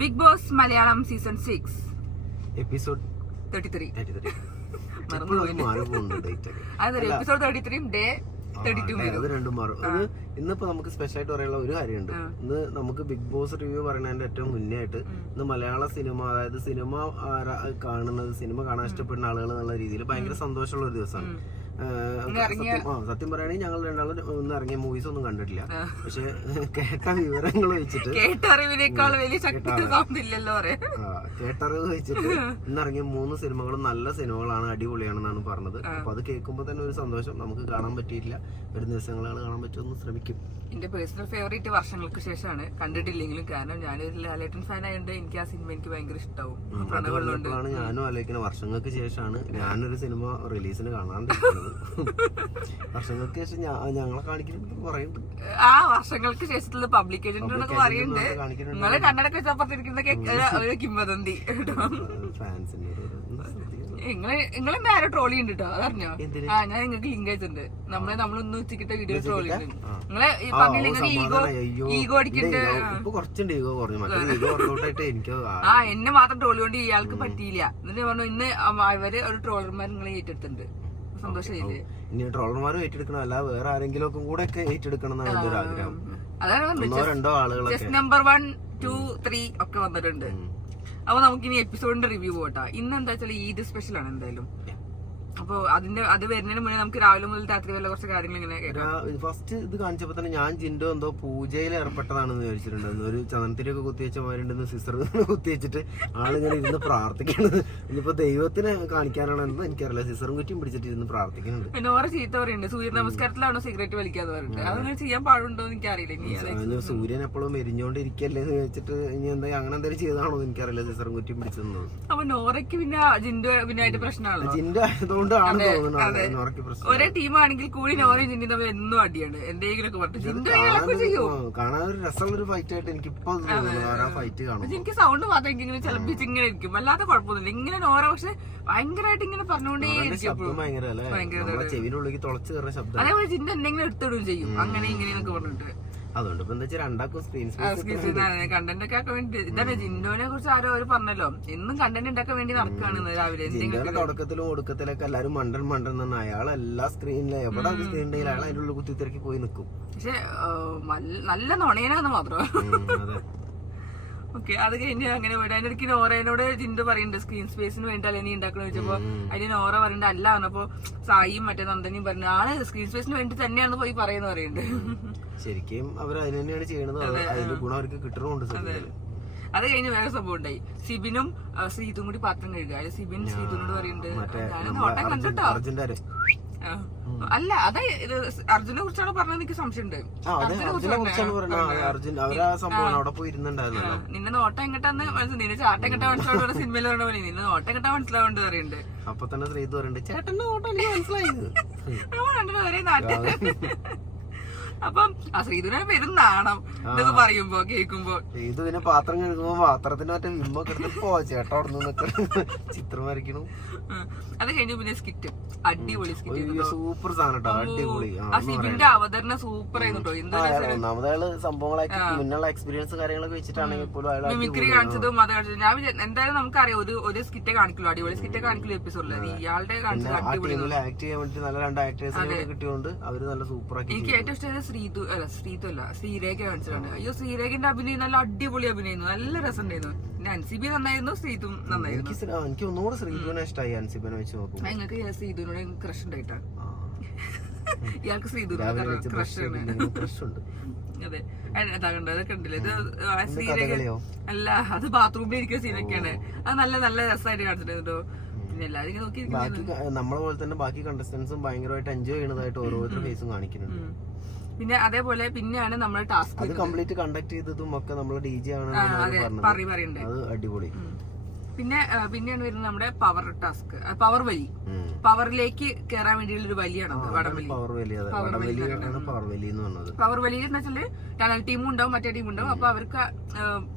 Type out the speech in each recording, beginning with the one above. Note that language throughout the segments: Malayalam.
Big Boss Malayalam season 6 episode 33. അതെ, എപ്പിസോഡ് 33 ഡേ 32 അത് രണ്ടും മാറും. അത് ഇന്നിപ്പോ നമുക്ക് സ്പെഷ്യൽ ആയിട്ട് പറയാനുള്ള ഒരു കാര്യമുണ്ട്. ഇന്ന് നമുക്ക് ബിഗ് ബോസ് റിവ്യൂ പറയുന്നതിന്റെ ഏറ്റവും മുന്നേ ആയിട്ട് ഇന്ന് മലയാള സിനിമ, അതായത് സിനിമ കാണുന്നത്, സിനിമ കാണാൻ ഇഷ്ടപ്പെടുന്ന ആളുകൾ എന്നുള്ള രീതിയിൽ ഭയങ്കര സന്തോഷമുള്ള ഒരു ദിവസമാണ്. സത്യം പറയുകയാണെങ്കിൽ ഞങ്ങൾ രണ്ടാളും ഒന്ന് ഇറങ്ങിയ മൂവീസ് ഒന്നും കണ്ടിട്ടില്ല. പക്ഷെ കേട്ട വിവരങ്ങൾ വെച്ചിട്ട് കേട്ടറിവ് വെച്ചിട്ട് ഇന്നിറങ്ങിയ 3 സിനിമകളും നല്ല സിനിമകളാണ്, അടിപൊളിയാണെന്നാണ് പറഞ്ഞത്. അപ്പൊ അത് കേൾക്കുമ്പോൾ തന്നെ ഒരു സന്തോഷം. നമുക്ക് കാണാൻ പറ്റിയിട്ടില്ല, ഒരു ദിവസങ്ങളാണ് കാണാൻ പറ്റുമെന്ന് ശ്രമിക്കും. എന്റെ പേഴ്സണൽ ഫേവറേറ്റ് വർഷങ്ങൾക്ക് ശേഷമാണ്, കണ്ടിട്ടില്ലെങ്കിലും. കാരണം ഞാനൊരു ലാലേട്ടൻ ഫാൻ ആയതുകൊണ്ട് എനിക്ക് ആ സിനിമ എനിക്ക് ഭയങ്കര ഇഷ്ടവും. അതുകൊണ്ടാണ് ഞാനും ആലോചിക്കുന്നത്, വർഷങ്ങൾക്ക് ശേഷമാണ് ഞാനൊരു സിനിമ റിലീസിന് കാണാണ്ടിരിക്കുന്നത്. വർഷങ്ങൾക്ക് ശേഷം ഞങ്ങളെ കാണിക്കുന്നുണ്ട് പറയുന്നുണ്ട്. ആ വർഷങ്ങൾക്ക് ശേഷത്തുള്ള പബ്ലിക്കേഷൻ എന്നൊക്കെ പറയുന്നുണ്ട്. നിങ്ങള് കണ്ണടക്ക് വെച്ചപ്പുറത്തിരിക്കുന്ന ഒരു കിംവദന്തി ഫാൻസിന്റെ നിങ്ങളെന്താ ആരോ ട്രോളി ഉണ്ട് കേട്ടോ, അതറിഞ്ഞോ? ആ, ഞാൻ നിങ്ങൾക്ക് ലിങ്ക് അയച്ചിട്ടുണ്ട്. നമ്മളൊന്ന് ഉച്ചക്കിട്ട വീഡിയോ ട്രോളി ഉണ്ട്. നിങ്ങളെ പറഞ്ഞില്ല, നിങ്ങൾക്ക് ഈഗോ അടിക്കുന്നുണ്ട്. കുറച്ചുണ്ട് ഈഗോ കുറഞ്ഞു. എനിക്ക് എന്നെ മാത്രം ട്രോളി കൊണ്ട് ഇയാൾക്ക് പറ്റിയില്ല. എന്നിട്ട് പറഞ്ഞു ഇന്ന് ഇവര് ഒരു ട്രോളർമാർ നിങ്ങളെ ഏറ്റെടുത്തിട്ടുണ്ട്. സന്തോഷമില്ലേ? ഇനി ട്രോളർമാരും ഏറ്റെടുക്കണം, അല്ല വേറെ ആരെങ്കിലും കൂടെ ഒക്കെ ഏറ്റെടുക്കണം എന്നാണ് എന്റെ ഒരു ആഗ്രഹം. അതാണ് രണ്ടോ ആളുകളൊക്കെ നമ്പർ 1, 2, 3 ഒക്കെ വന്നിട്ടുണ്ട്. അപ്പൊ നമുക്കിനി എപ്പിസോഡിന്റെ റിവ്യൂ പോട്ടാ. ഇന്ന് എന്താ വെച്ചാൽ ഈദ് സ്പെഷ്യൽ ആണ് എന്തായാലും. അപ്പൊ അത് വരുന്നതിന് മുന്നേ നമുക്ക് രാവിലെ മുതൽ രാത്രി വല്ല കുറച്ച് കാര്യങ്ങൾ ഇങ്ങനെ ഫസ്റ്റ് ഇത് കാണിച്ചപ്പോ തന്നെ ഞാൻ ജിൻഡോ എന്തോ പൂജയിൽ ഏർപ്പെട്ടതാണെന്ന് വിചാരിച്ചിട്ടുണ്ടായിരുന്നു. ഒരു ചന്ദനത്തിരിയൊക്കെ കുത്തിവെച്ചമാരുണ്ടെന്ന് സിസ്റ്റർ കുത്തിവെച്ചിട്ട് ആളിങ്ങനെ ഇരുന്ന് പ്രാർത്ഥിക്കണത്. ഇനിയിപ്പോ ദൈവത്തിനെ കാണിക്കാനാണെന്ന് എനിക്കറിയില്ല. സിസ്റ്ററും കുറ്റിയും പിടിച്ചിട്ട് ഇരുന്ന് പ്രാർത്ഥിക്കുന്നുണ്ട്. പിന്നെ ഓരോ ചീത്ത പറയുന്നുണ്ട്, സൂര്യ നമസ്കാരത്തിലാണോ സിഗരറ്റ് വലിക്കാതെ പറഞ്ഞിട്ട്. അതൊന്നും ചെയ്യാൻ പാടുണ്ടോ എന്ന് എനിക്കറിയില്ല. സൂര്യൻ എപ്പോഴും എരിഞ്ഞോണ്ടിരിക്കല്ലേ എന്ന് വെച്ചിട്ട് ഇനി എന്താ അങ്ങനെ എന്തെങ്കിലും ചെയ്താണോ എന്ന് എനിക്കറിയില്ല. സിസ്റ്ററും കുറ്റിയും പിടിച്ചത്. അപ്പൊ നോറയ്ക്ക് പിന്നെ ജിൻഡോ പിന്നെ ആയിട്ട് പ്രശ്നമാണല്ലോ. ജിൻഡോ ആയതുകൊണ്ട് ഒരേ ടീമാണെങ്കിൽ കൂടി നോറയും ജിൻഡും തമ്മിൽ എന്നും അടിയാണ് എന്തെങ്കിലും കാണാൻ ഒരു രസമുള്ള ഫൈറ്റ് ആയിട്ട് എനിക്കിപ്പോ ഫൈറ്റ് കാണും. എനിക്ക് സൗണ്ട് മാത്രം എനിക്ക് ഇങ്ങനെ ചിലപ്പിച്ച് ഇങ്ങനെ ഇരിക്കും, അല്ലാതെ കുഴപ്പമൊന്നുമില്ല. ഇങ്ങനെ നോറ പക്ഷെ ഭയങ്കരമായിട്ട് ഇങ്ങനെ പറഞ്ഞുകൊണ്ടേ ചെവിനുള്ളിലേക്ക് തുളച്ചു കയറുന്ന ശബ്ദം. അതേപോലെ ജിൻഡു എന്തെങ്കിലും എടുത്തിടുകയും ചെയ്യും, അങ്ങനെ ഇങ്ങനെയൊക്കെ പറഞ്ഞിട്ട്. അതുകൊണ്ട് ഇപ്പൊ എന്താ വെച്ചാൽ രണ്ടാക്കും സ്ക്രീൻ കണ്ടന്റ് ഒക്കെ ആക്കാൻ വേണ്ടി. ഇതാണ് ജിൻഡോനെ കുറിച്ച് ആരോ പറഞ്ഞല്ലോ, എന്നും കണ്ടന്റ് ഉണ്ടാക്കാൻ വേണ്ടി നടക്കുകയാണ് രാവിലെ. ജിൻഡോനെ തുടക്കത്തിലും ഒടുക്കത്തിലൊക്കെ എല്ലാരും മണ്ടൻ നിന്ന് അയാൾ എല്ലാ സ്ക്രീനിലും എവിടെ സ്ക്രീൻ ഉണ്ടെങ്കിൽ അയാൾ അതിന്റെ ഉള്ളിൽ കുത്തിത്തിരക്കി പോയി നിൽക്കും. പക്ഷെ നല്ല നുണയനാന്ന് മാത്രം. ഓക്കെ, അത് കഴിഞ്ഞ് അങ്ങനെ പോയിട്ട് അതിന്റെ ഇടയ്ക്ക് നോറേനോട് ജിൻഡു പറയുന്നുണ്ട് സ്ക്രീൻ സ്പേസിന് വേണ്ടി ഇനി ഉണ്ടാക്കണം ചോദിച്ചപ്പോ അതിന് നോറ പറയുന്നുണ്ട് അല്ല പറഞ്ഞപ്പോ സായിയും മറ്റേ നന്ദനിയും പറഞ്ഞു ആള് സ്ക്രീൻ സ്പേസിന് വേണ്ടി തന്നെയാണ് പോയി പറയുന്നുണ്ട്. ശരിക്കും അവർ അതിന് തന്നെയാണ് ചെയ്യണത്. അതിന്റെ ഗുണം അവർക്ക് കിട്ടണമുണ്ട്. അത് കഴിഞ്ഞ് വേറെ സംഭവം ഉണ്ടായി. സിബിനും ശ്രീതും കൂടി പാത്രം കഴുകുക. സിബിൻ ശ്രീതുനോട് പറയുന്നുണ്ട് അല്ല അതെ അർജുനെ കുറിച്ചാണ് പറഞ്ഞത്. എനിക്ക് സംശയമുണ്ട് നിന്നെ നോട്ടം എങ്ങട്ടാന്ന് മനസ്സിലായി, നിന്നെ ചാട്ടം എങ്ങട്ടാ മനസ്സിലാവുന്ന സിനിമയിൽ പറഞ്ഞ പോലെ നിന്നെ നോട്ടം എങ്ങട്ടാ മനസ്സിലാവേണ്ടത് പറയുന്നുണ്ട്. അപ്പൊ തന്നെ ശ്രീതു പറയുന്നുണ്ട് ചേട്ടന്റെ നോട്ടം മനസ്സിലായത്. ഒരേ നാട്ടിൽ. അപ്പം ആ ശ്രീധുനെ വരും നാണം ഇതൊക്കെ പറയുമ്പോ കേൾക്കുമ്പോ. ഇത് പിന്നെ പാത്രം കഴുകുമ്പോ പാത്രത്തിന് മറ്റേ വിമ്മൊക്കെ എടുത്തപ്പോ ചേട്ടാ അവിടെ ചിത്രം വരയ്ക്കണു. അത് കഴിഞ്ഞ പിന്നെ സ്കിറ്റ് അടിപൊളി സ്കിറ്റ്, സൂപ്പർ സാധനം കേട്ടോ, അടിപൊളി. ആ സിബിന്റെ അവതരണം സൂപ്പർ ആയിരുന്നു കേട്ടോ. ഒന്നാമത് സംഭവങ്ങളായിട്ട് മുന്നുള്ള എക്സ്പീരിയൻസ് കാര്യങ്ങളൊക്കെ വെച്ചിട്ടാണെങ്കിൽ പോലും മിമിക്രി കാണിച്ചതും അത് കാണിച്ചത്. ഞാൻ എന്തായാലും നമുക്കറിയാം ഒരു സ്കിറ്റേ കാണിക്കുള്ളൂ, അടിപൊളി സ്കിറ്റേ കാണിക്കുള്ളൂ എപ്പിസോഡില്. ഇയാളുടെ കാണിച്ചത് അടിപൊളി. ആക്ട് ചെയ്യാൻ വേണ്ടി നല്ല 2 ആക്ടേഴ്സിനെ കിട്ടിയോണ്ട് അവര് നല്ല സൂപ്പർ ആക്കി. എനിക്ക് ഏറ്റവും ഇഷ്ടം ശ്രീരേഖ കാണിച്ചിട്ടുണ്ട്. അയ്യോ ശ്രീരേഖന്റെ അഭിനയം നല്ല അടിപൊളി അഭിനയം, നല്ല രസം ഉണ്ടായിരുന്നു. പിന്നെ അൻസിബി നന്നായിരുന്നു, ശ്രീതും നന്നായിരുന്നു. എനിക്ക് ഒന്നുകൂടെ ശ്രീതുവിനെ ഇഷ്ടമായി അൻസിബിനെ വെച്ച് നോക്കും. നിങ്ങൾക്ക് ശ്രീതുവിനോട് ക്രഷ് ഉണ്ടായിട്ടാ? ഇയാൾക്ക് ശ്രീതുവിനോട് ക്രഷ് ഉണ്ട്. അതെ, അതൊക്കെ ഉണ്ടല്ലോ. ഇത് ശ്രീരേഖ അല്ല, അത് ബാത്റൂമിൽ ഇരിക്കുന്ന സീനൊക്കെയാണ്. അത് നല്ല രസമായിട്ട് കാണിച്ചിട്ടുണ്ടോ. പിന്നെ എല്ലാവരും നോക്കി നമ്മളെ പോലെ തന്നെ ബാക്കി കണ്ടസ്റ്റൻസും ഭയങ്കരമായിട്ട് എൻജോയ് ചെയ്യുന്നതായിട്ട് ഓരോരുത്തർ ഫേസും കാണിക്കുന്നുണ്ട്. പിന്നെ അതേപോലെ പിന്നെയാണ് നമ്മൾ ടാസ്ക് അത് കംപ്ലീറ്റ് കണ്ടക്ട് ചെയ്തതും ഒക്കെ നമ്മൾ DJ ആണ് പറയുന്നുണ്ട്. അത് അടിപൊളി. പിന്നെയാണ് വരുന്നത് നമ്മുടെ പവർ ടാസ്ക്, പവർ വലി. പവറിലേക്ക് കയറാൻ വേണ്ടിയുള്ള ഒരു വലിയാണ് വടംവലി. പവർ വലി എന്ന് വെച്ചാല് ടണൽ ടീമും ഉണ്ടാവും, മറ്റേ ടീമും ഉണ്ടാവും. അപ്പൊ അവർക്ക്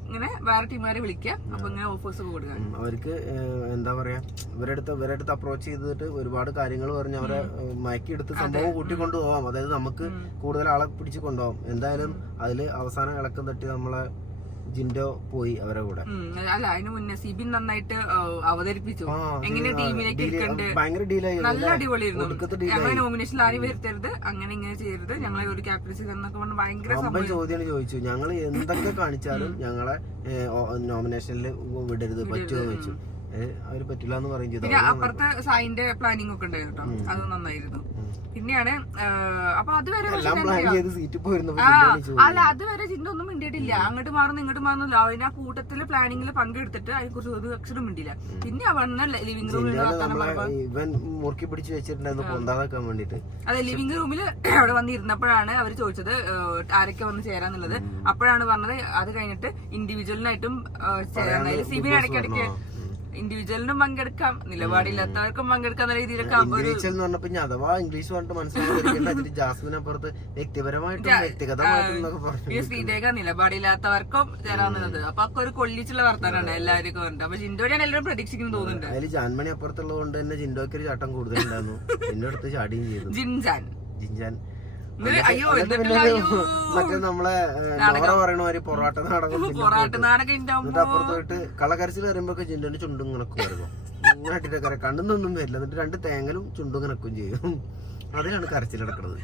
ഇങ്ങനെ വേറെ ടീമുകാരെ വിളിക്കാം. അപ്പൊ ഇങ്ങനെ ഓഫേഴ്സ് കൊടുക്കാം. അവർക്ക് എന്താ പറയാ, ഇവരടുത്ത് അപ്രോച്ച് ചെയ്തിട്ട് ഒരുപാട് കാര്യങ്ങൾ പറഞ്ഞ് അവരെ മയക്കിയെടുത്ത് സംഭവം കൂട്ടിക്കൊണ്ടു പോവാം. അതായത് നമുക്ക് കൂടുതൽ ആളെ പിടിച്ച് കൊണ്ടുപോകാം. എന്തായാലും അതില് അവസാനം ഇളക്കം തട്ടി നമ്മളെ ജിൻഡോ പോയി അവരെ കൂടെ. അല്ല അതിന് മുന്നേ സിബിൻ നന്നായിട്ട് അവതരിപ്പിച്ചു എങ്ങനെ ടീമിലേക്ക് ഇരിക്കണ്ട്. ഭയങ്കര ഡീലായി, നല്ല അടിപൊളിയായിരുന്നു. ഞങ്ങളെ നോമിനേഷനിൽ ആരും വരുത്തരുത്, അങ്ങനെ ഇങ്ങനെ ചെയ്യരുത്, ഞങ്ങളെ ഒരു ക്യാപ്റ്റൻസി എന്നൊക്കെ പറഞ്ഞ് ഭയങ്കര ചോദ്യം ചോദിച്ചു. ഞങ്ങൾ എന്തൊക്കെ കാണിച്ചാലും ഞങ്ങളെ നോമിനേഷനിൽ വിടരുത്, പറ്റുമോ വെച്ചു. അവര് പറ്റില്ല എന്ന് പറയും ചെയ്തു. പിന്നെ അപ്പുറത്തെ സായിന്റെ പ്ലാനിങ് ഒക്കെ ഉണ്ടായിരുന്നു കേട്ടോ, അത് നന്നായിരുന്നു. പിന്നെയാണ് അപ്പൊ അതുവരെ അല്ല അതുവരെ ചിന്ത ഒന്നും മിണ്ടിയിട്ടില്ല. അങ്ങോട്ട് മാറുന്നു ഇങ്ങോട്ട് മാറുന്നില്ല. അതിന് ആ കൂട്ടത്തില് പ്ലാനിങ്ങിൽ പങ്കെടുത്തിട്ട് അതിനെ കുറിച്ച് ഒരു അക്ഷരം മിണ്ടില്ല. പിന്നെ അവന് ലിവിംഗ് റൂമിൽ മുറുക്കി പിടിച്ച് വെച്ചിട്ടുണ്ടായിരുന്നു പൊന്താതാക്കാൻ വേണ്ടിട്ട്. അതെ, ലിവിംഗ് റൂമിൽ അവിടെ വന്നിരുന്നപ്പോഴാണ് അവര് ചോദിച്ചത് ആരൊക്കെ വന്ന് ചേരാന്നുള്ളത്. അപ്പോഴാണ് പറഞ്ഞത് അത് കഴിഞ്ഞിട്ട് ഇൻഡിവിജ്വലിനായിട്ടും ചേരാൻ. സിബിൻ ഇടയ്ക്കിടയ്ക്ക് ഇൻഡിവിജ്വലിനും പങ്കെടുക്കാം, നിലപാടില്ലാത്തവർക്കും പങ്കെടുക്കാം എന്ന രീതിയിലൊക്കെ. ഇൻഡിവിജ്വൽ എന്ന് പറഞ്ഞപ്പോ അഥവാ ഇംഗ്ലീഷ് പറഞ്ഞിട്ട് മനസ്സിലാക്കി ജാസ്മിനെ പുറത്ത് വ്യക്തിപരമായിട്ടും വ്യക്തിഗതമായിട്ടും ഈ ശ്രീരേഖ നിലപാടില്ലാത്തവർക്കും ചേരാവുന്നത്. അപ്പൊ ഒക്കെ ഒരു കൊള്ളിച്ചുള്ള വർത്താനാണ് എല്ലാവർക്കും ഉണ്ട്. അപ്പൊ ജിൻഡോടെയാണ് എല്ലാവരും പ്രതീക്ഷിക്കുന്നു തോന്നുന്നുണ്ട്. അതിൽ ജാൻമണി അപ്പുറത്തുള്ളത് കൊണ്ട് തന്നെ ജിൻഡോക്ക് ഒരു ചട്ടം കൂടുതലുണ്ടായിരുന്നു. ജിൻഡോ അടുത്ത് ചാടിയും ചെയ്തു. ജിൻജാൻ മറ്റേ നമ്മളെ നോറ പറയണ മാതിരി പൊറാട്ട നാടകം അപ്പുറത്ത് പോയിട്ട് കള്ളക്കരച്ചിൽ വരുമ്പോഴൊക്കെ ജിൻഡോന്റെ ചുണ്ടും കണക്കും വരുമ്പോ ഇങ്ങനെ ഇട്ടിട്ട് കണ്ണൊന്നും വരില്ല. എന്നിട്ട് 2 തേങ്ങലും ചുണ്ടും കണക്കും ചെയ്യും. അതിലാണ് കരച്ചിൽ നടക്കുന്നത്.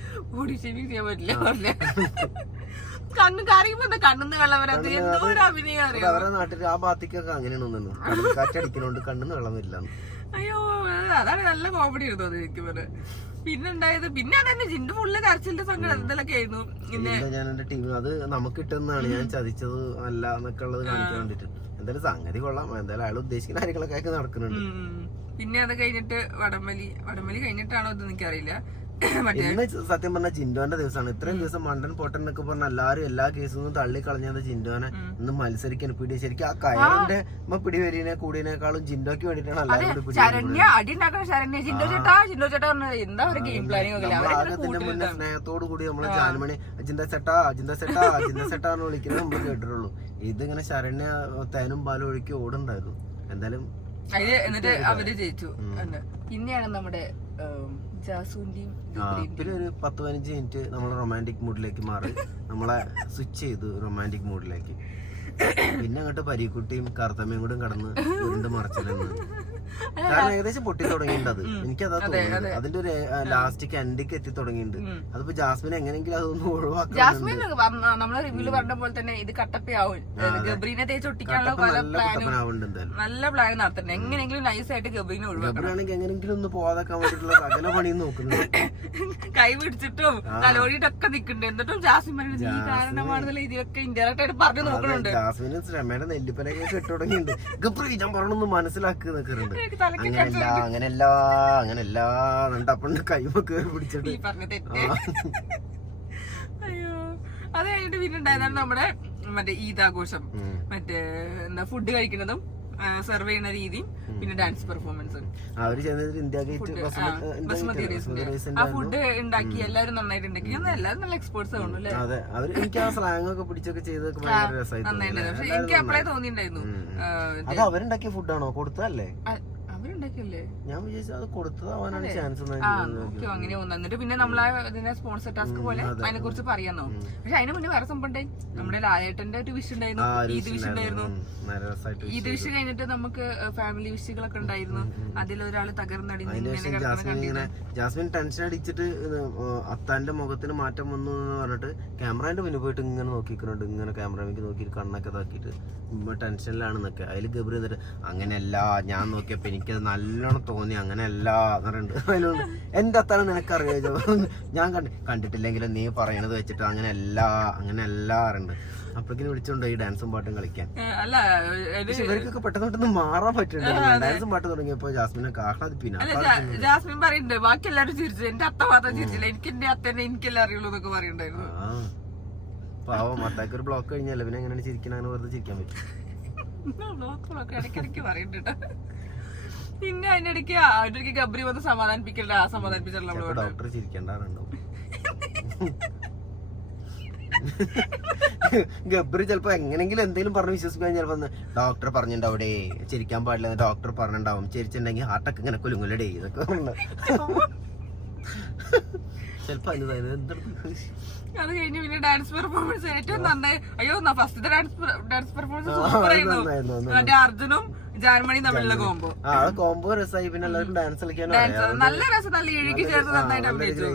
അവരുടെ നാട്ടിൽ ആ ഭാഗത്തേക്കൊക്കെ അങ്ങനെയാണ് ഒന്നും കാറ്റടിക്കണോണ്ട് കണ്ണിന്ന് വെള്ളം വരില്ല. അയ്യോ അതാണ് നല്ല കോമഡി ആയിരുന്നു അത് എനിക്ക് പറഞ്ഞത്. പിന്നെ ഉണ്ടായത് പിന്നെ അതന്നെ ജിൻഡു ഫുള്ള് കരച്ചിലിന്റെ സങ്കടം ഇതിലൊക്കെ ആയിരുന്നു. ഞാൻ എന്റെ ടീമിൽ അത് നമുക്ക് കിട്ടുന്നതാണ്, ഞാൻ ചതിച്ചത് അല്ല എന്നൊക്കെ ഉള്ളത് കാണിക്കാൻ വേണ്ടിട്ട്. എന്തായാലും സംഗതി കൊള്ളാം. എന്തായാലും അയാൾ ഉദ്ദേശിക്കുന്ന കാര്യങ്ങളൊക്കെ നടക്കുന്നുണ്ട്. പിന്നെ അത് കഴിഞ്ഞിട്ട് വടംവലി കഴിഞ്ഞിട്ടാണോ ഇത് എനിക്കറിയില്ല. ഇന്ന് സത്യം പറഞ്ഞ ജിൻഡോന്റെ ദിവസമാണ്. ഇത്രയും ദിവസം മണ്ടൻ പൊട്ടൻ എന്നൊക്കെ പറഞ്ഞ എല്ലാരും എല്ലാ കേസും തള്ളിക്കളഞ്ഞത് ജിൻഡോനെ ഇന്ന് മത്സരിക്കാൻ പിടി. ശരിക്കും ആ കയറിന്റെ പിടിവലിനെ കൂടിയതിനേക്കാളും ജിൻഡോക്ക് വേണ്ടിട്ടാണ് എല്ലാവരും ഭാഗത്തിന്റെ മുന്നേ സ്നേഹത്തോടു കൂടി നമ്മളെ ജാൻമണി അജിന്ത ചേട്ടാ എന്ന് വിളിക്കുന്നത് നമ്മൾ കേട്ടിട്ടുള്ളൂ. ഇതിങ്ങനെ ശരണ്യ തേനും പാലും ഒഴുക്കി ഓടുണ്ടായിരുന്നു. എന്തായാലും എന്നിട്ട് അവര് ജയിച്ചു. പിന്നെയാണ് നമ്മുടെ പിന്നെ ഒരു 10-15 മിനിറ്റ് നമ്മൾ റൊമാൻറ്റിക് മൂഡിലേക്ക് മാറി നമ്മളെ സ്വിച്ച് ചെയ്തു റൊമാൻറ്റിക് മൂഡിലേക്ക്. പിന്നെ അങ്ങോട്ട് പരീക്കുട്ടിയും കറുത്തമ്മയും കൂടെ കടന്ന് ഉരുണ്ട് മറച്ചിരുന്നു. കാരണം ഏകദേശം പൊട്ടി തുടങ്ങിയിട്ടുണ്ട്. എനിക്കതാ തോന്നുന്നത്. അതിന്റെ ഒരു ലാസ്റ്റിക്ക് എൻഡിക്ക് എത്തി തുടങ്ങിയിട്ടുണ്ട്. അതിപ്പോ ജാസ്മിൻ എങ്ങനെയെങ്കിലും അതൊന്നും ഒഴിവാക്കാം. ജാസ്മിൻ നമ്മളെ റിവ്യൂല് പറഞ്ഞ പോലെ തന്നെ ഇത് കട്ടപ്പയാവും. ഗബ്രീനെ തേച്ച് ഒട്ടിക്കാനുള്ള നല്ല പ്ലാൻ നടത്തണം. എങ്ങനെയെങ്കിലും നൈസായിട്ട് ഗബ്രീനെ ഒഴിവാക്കണം. ഗബ്രിയാണെങ്കിൽ എങ്ങനെയെങ്കിലും ഒന്ന് പോകാതാക്കാൻ വേണ്ടിയിട്ടുള്ള സകല പണിയും നോക്കുന്നു. കൈ പിടിച്ചിട്ടും തലോടിയിട്ടൊക്കെ നിൽക്കുന്നുണ്ട്. എന്നിട്ടും ജാസ്മിൻ നീ കാരണമാണെന്നുള്ള രീതിയിലൊക്കെ ഇൻഡയറക്റ്റ് ആയിട്ട് പറഞ്ഞു നോക്കുന്നുണ്ട്. ജാസ്മിന് ശ്രമയുടെ നെല്ലിപ്പലൊക്കെ കെട്ടു തുടങ്ങിയിട്ടുണ്ട്. ഗബ്രി ഞാൻ പറഞ്ഞൊന്ന് മനസ്സിലാക്കി നിൽക്കുന്നുണ്ട്. അങ്ങനല്ല എന്നിട്ട് കൈമ കേറി പിടിച്ചിട്ട്. അയ്യോ അത് കഴിഞ്ഞിട്ട് പിന്നെ ഉണ്ടായതാണ് നമ്മുടെ മറ്റേ ഈദാഘോഷം. മറ്റേ എന്താ ഫുഡ് കഴിക്കുന്നതും സെർവ് ചെയ്യുന്ന രീതിയും പിന്നെ ഡാൻസ് പെർഫോമൻസും. ആ ഫുഡ് ഉണ്ടാക്കി എല്ലാവരും നന്നായിട്ട് ഉണ്ടാക്കി. എല്ലാവരും നല്ല എക്സ്പേർട്സ് ആണല്ലേ. നന്നായിട്ട്. പക്ഷെ എനിക്ക് അപ്പളേ തോന്നിയിട്ടുണ്ടായിരുന്നു അവരുണ്ടാക്കിയ ഫുഡാണോ കൊടുത്തതല്ലേ? അവരുണ്ടാക്കിയല്ലേ? ഞാൻ വിചാരിച്ചു അത് കൊടുത്തതാവാനാണ് ചാൻസ്. അങ്ങനെ എന്നിട്ട് പിന്നെ നമ്മളെ ഇതിനെ സ്പോൺസർ ടാസ്ക് പോലെ അതിനെ കുറിച്ച് പറയാന്നോ. പക്ഷെ അതിന് മുന്നേ വേറെ സംഭവം ഉണ്ടായി. നമ്മുടെ ലാലേട്ടന്റെ ഒരു വിഷ് ഉണ്ടായിരുന്നു, ഈദ് വിഷ് ഉണ്ടായിരുന്നു. ഈദ് വിഷ് കഴിഞ്ഞിട്ട് നമുക്ക് ഫാമിലി വിഷുകളൊക്കെ ഉണ്ടായിരുന്നു. അതിലൊരാള് തകർന്നടിഞ്ഞു. ജാസ്മിൻ ടെൻഷൻ അടിച്ചിട്ട് അത്താന്റെ മുഖത്തിന് മാറ്റം വന്നു എന്ന് പറഞ്ഞിട്ട് ക്യാമറന്റെ മുന്നിൽ പോയിട്ട് ഇങ്ങനെ നോക്കിക്കുന്നുണ്ട്. ഇങ്ങനെ ക്യാമറയ്ക്ക് നോക്കിയിട്ട് കണ്ണൊക്കെ ഇതാക്കിയിട്ട് ടെൻഷനിലാണെന്നൊക്കെ. അതിൽ ഗബ്രി എന്നിട്ട് അങ്ങനെയല്ല ഞാൻ നോക്കിയപ്പോ എനിക്കത് നല്ലോണം തോന്നി, അങ്ങനെയല്ല പറയുന്നുണ്ട്. അതിനോട് എന്റെ അത്താണ് നിനക്കറിയോ? ഞാൻ കണ്ടിട്ടില്ലെങ്കിലും നീ പറയണത് വെച്ചിട്ട് അങ്ങനെയല്ല പറയുന്നുണ്ട്. അപ്പോഴേക്കും വിളിച്ചോണ്ടോ ഈ ഡാൻസും പാട്ടും കളിക്കാൻ. പക്ഷെ ഇവർക്കൊക്കെ പെട്ടെന്ന് മാറാൻ പറ്റുന്നുണ്ട്. ഡാൻസും പാട്ട് തുടങ്ങിയപ്പോ ജാസ്മിനെ ജാസ്മിൻ പറയുന്നുണ്ട് ബാക്കി എല്ലാവരും ചിരിച്ചു, എന്റെ അത്ത മാത്രം ചിരിച്ചില്ല, എനിക്ക് എന്റെ അത്തന്നെ എനിക്കെല്ലാം അറിയുള്ളൂ എന്നൊക്കെ പറയുന്നുണ്ടായിരുന്നു. പാവം അത്താക്ക് ഒരു ബ്ലോക്ക് കഴിഞ്ഞാൽ പിന്നെ എങ്ങനെയാണ് ചിരിക്കാൻ? അങ്ങനെ വെറുതെ ചിരിക്കാൻ പറ്റും. ഇടയ്ക്കിടയ്ക്ക് പറയുന്നുണ്ട്. പിന്നെ അതിനിടയ്ക്ക് ഗബ്രി വന്ന് സമാധാനിപ്പിച്ചിട്ടുള്ള ഡോക്ടർ ചിരിക്കണ്ടാറുണ്ടോ? ഗബ്രി ചിലപ്പോ എങ്ങനെങ്കിലും എന്തെങ്കിലും പറഞ്ഞ് വിശ്വസിക്കാൻ ചിലപ്പോ ഡോക്ടർ പറഞ്ഞിട്ടുണ്ടാവും അവിടെ ചിരിക്കാൻ പാടില്ല, ഡോക്ടർ പറഞ്ഞിട്ടുണ്ടാവും ചിരിച്ചിട്ടുണ്ടെങ്കിൽ ഹാർട്ടൊക്കെ ഇങ്ങനെ കുലുങ്ങുലടേ ഇതൊക്കെ ചിലപ്പോ അത് കഴിഞ്ഞ് പിന്നെ ഡാൻസ് പെർഫോമൻസ് ഏറ്റവും നന്നായി. അയ്യോ ഫസ്റ്റത്തെ ഡാൻസ് പെർഫോമൻസ് സൂപ്പർ ആയിരുന്നു. മറ്റേ അർജുനും ജാൻമണിയും തമ്മിലുള്ള കോംബോ രസമായി. പിന്നെ എല്ലാവർക്കും ഡാൻസ് കളിക്കാൻ നല്ല രസം, നല്ല ഇഴുകി ചേർന്ന് നന്നായിട്ട് അഭിനയിച്ചു.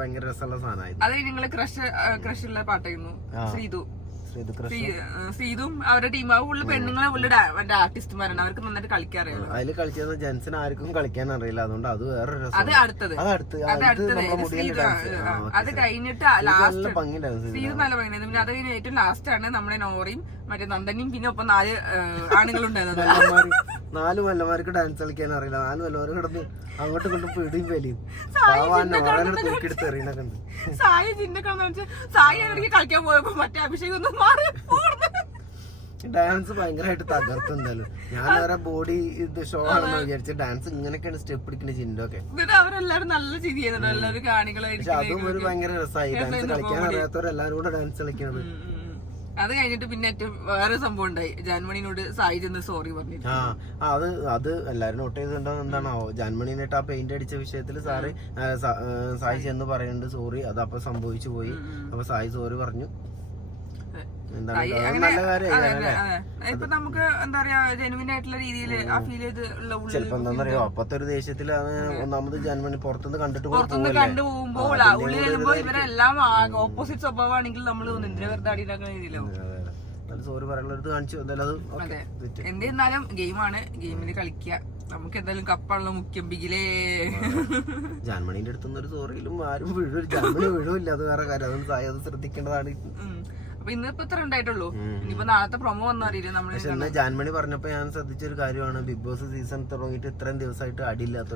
ഭയങ്കര രസമുള്ള സാധനമായിരുന്നു. അത് നിങ്ങള് ക്രഷുള്ള പാട്ടായിരുന്നു. ശ്രീതും അവരുടെ ടീം ഫുള്ള് പെണ്ണുങ്ങളെ ഫുള്ള് ആർട്ടിസ്റ്റുമാരാണ്. അവർക്ക് നന്നായിട്ട് കളിക്കാൻ അറിയാം. അതിൽ കളിച്ചത് ജെൻസിന് ആർക്കും കളിക്കാൻ അറിയില്ല. അതുകൊണ്ട് അത് വേറെ അത് അടുത്തത്. അത് കഴിഞ്ഞിട്ട് ലാസ്റ്റ് ശ്രീതു നല്ല ഭംഗിയായിരുന്നു. പിന്നെ അത് കഴിഞ്ഞ ഏറ്റവും ലാസ്റ്റ് ആണ് നമ്മുടെ നോറയും മറ്റേ നന്ദനിയും പിന്നെ ഒപ്പം 4 ആണുങ്ങളുണ്ടായിരുന്നു. 4 മല്ലന്മാർക്ക് ഡാൻസ് കളിക്കാൻ അറിയില്ല. 4 മല്ലന്മാർ കിടന്ന് അങ്ങോട്ടും ഇങ്ങോട്ടും പിടിയും വലിയും തൂക്കിയെടുത്ത് എറിയണൊക്കെ ഉണ്ട്. സായി ജിന്നെ സായി ഇടയ്ക്ക് കളിക്കാൻ പോയപ്പോ മറ്റേ അഭിഷേക് ഒന്നും മാറി ഡാൻസ് ഭയങ്കരമായിട്ട് തകർത്തു. എന്തായാലും ഞാൻ വേറെ ബോഡി ഇത് ഷോ ആണെന്ന് വിചാരിച്ച ഡാൻസ് ഇങ്ങനെയൊക്കെയാണ് സ്റ്റെപ്പ് പിടിക്കുന്ന ചിന്തൊക്കെ. അവരെല്ലാരും നല്ല ചിരി ചെയ്യുന്നുണ്ട്, എല്ലാവരും കാണികളായിട്ട്. പക്ഷെ അതും ഒരു ഭയങ്കര രസമായി. ഡാൻസ് കളിക്കാൻ അറിയാത്തവരെല്ലാരും കൂടെ ഡാൻസ് കളിക്കണത്. അത് കഴിഞ്ഞിട്ട് പിന്നെ ഏറ്റവും വേറെ സംഭവം ഉണ്ടായി. ജാൻമണിനോട് സായി ചെന്ന് സോറി പറഞ്ഞു. അത് എല്ലാരും നോട്ട് ചെയ്തിട്ടുണ്ടോ എന്താണാവോ. ജാൻമണിനായിട്ട് ആ പെയിന്റ് അടിച്ച വിഷയത്തിൽ സായി ചെന്ന് പറയുന്നുണ്ട് സോറി. അത് അപ്പൊ സംഭവിച്ചു പോയി. അപ്പൊ സായി സോറി പറഞ്ഞു. ഇപ്പൊ നമുക്ക് എന്താ പറയാ ജെനുവിൻ ആയിട്ടുള്ള രീതിയിൽ ആ ഫീൽ ചെയ്ത് ചിലപ്പോ എന്താണെന്നറിയോ അപ്പത്തെ ഒരു ദേഷ്യത്തില് ഒന്നാമത് ജന്മനി പുറത്തുനിന്ന് കണ്ടുപോകുമ്പോൾ ഉള്ളിൽ വരുമ്പോ ഇവരെല്ലാം ഓപ്പോസിറ്റ് സ്വഭാവമാണെങ്കിൽ നമ്മൾ എന്തിനാ വെറുതെ അടിയിലാക്കുന്ന രീതിയിലാവും. സോറി പറയാനുള്ളത് കാണിച്ചു. അതെ, എന്തിരുന്നാലും ഗെയിമാണ്, ഗെയിമിൽ കളിക്കുക. നമുക്ക് എന്തായാലും കപ്പാണല്ലോ മുഖ്യം. ബിഗിലേ ജാൻമണിന്റെ അടുത്തുനിന്ന് ഒരു സോറിയിലും ആരും വീഴും. ജാൻമണി വീഴുമില്ല, അത് വേറെ കാര്യം. അതൊന്നും സായി അത് ശ്രദ്ധിക്കേണ്ടതാണ്. അപ്പൊ ഇന്നിപ്പോ ഇത്ര ഉണ്ടായിട്ടുള്ളൂ. ഇനിയിപ്പോ നാളത്തെ പ്രൊമോ വന്നു അറിയില്ല നമ്മള്. പക്ഷെ ഇന്ന് ജാൻമണി പറഞ്ഞപ്പോ ഞാൻ ശ്രദ്ധിച്ചൊരു കാര്യമാണ്, ബിഗ് ബോസ് സീസൺ തുടങ്ങിയിട്ട് ഇത്രയും ദിവസമായിട്ട് അടിയില്ലാത്ത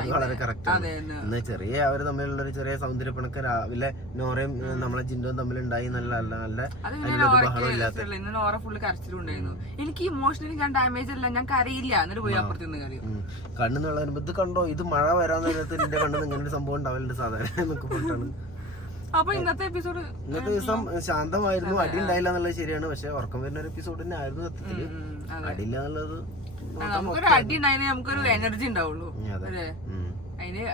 അത് വളരെ കറക്റ്റ്. ഇന്ന് ചെറിയ അവര് തമ്മിലുള്ള ഒരു ചെറിയ സൗന്ദര്യപ്പിണക്ക് രാവിലെ നോറയും നമ്മളെ ജിൻഡോയും തമ്മിലുണ്ടായി. നല്ല ഇന്ന് നോറ ഫുള്ള് കരച്ചിലുണ്ടായിരുന്നു. എനിക്ക് ഇമോഷണലി ഞാൻ ഡാമേജ് അല്ല, ഞാൻ കരയില്ല. എന്നിട്ട് പോയി അപ്പുറത്തുനിന്ന് കരയും. കണ്ണെന്നുള്ള ഇത് കണ്ടോ, ഇത് മഴ വരാൻ നേരത്ത് എന്റെ കണ്ണെന്ന് ഇങ്ങനെ ഒരു സംഭവം ഉണ്ടാവലുണ്ട് സാധാരണ എന്നൊക്കെ പോയിട്ടാണ്. അപ്പൊ ഇന്നത്തെ ദിവസം ശാന്തമായിരുന്നു. അടി ഉണ്ടായില്ല എന്നുള്ളത് ശരിയാണ്. പക്ഷെ ഉറക്കം വരുന്ന ഒരു എപ്പിസോഡ് തന്നെ ആയിരുന്നു സത്യത്തില്. അടിയില്ല എന്നുള്ളത് നമുക്കൊരു അടി ഉണ്ടായാലേ നമുക്കൊരു എനർജി ഉണ്ടാവുള്ളൂ അല്ലേ. അതിന്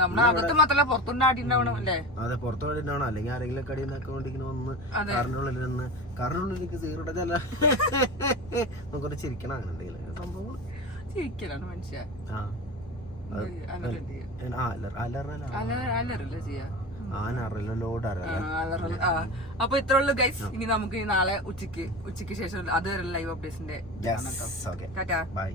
നമ്മുടെ അകത്ത് മാത്രമല്ല പുറത്തുണ്ട് അടി ഉണ്ടാവണം അല്ലേ. അതെ, പുറത്തു അടി ഉണ്ടാവണം. അല്ലെങ്കിൽ ആരെങ്കിലും അടി ഉണ്ടാക്കൊണ്ടിരിക്കണ ഒന്ന് കാറിന്റെ ഉള്ളിൽ നിന്ന് കാറിനുള്ളിലേക്ക് സീറോടെ ചില നമുക്കൊരു ചിരിക്കണം. അങ്ങനെ എന്തെങ്കിലും സംഭവം ചിരിക്കലാണ് മനുഷ്യ. അലറല്ല ചെയ്യാ. അപ്പൊ ഇത്ര ഉള്ളു ഗൈസ്. ഇനി നമുക്ക് നാളെ ഉച്ചക്ക് ശേഷം അതുവരെ ലൈവ് അപ്ഡേറ്റ്സിന്റെ ബൈ.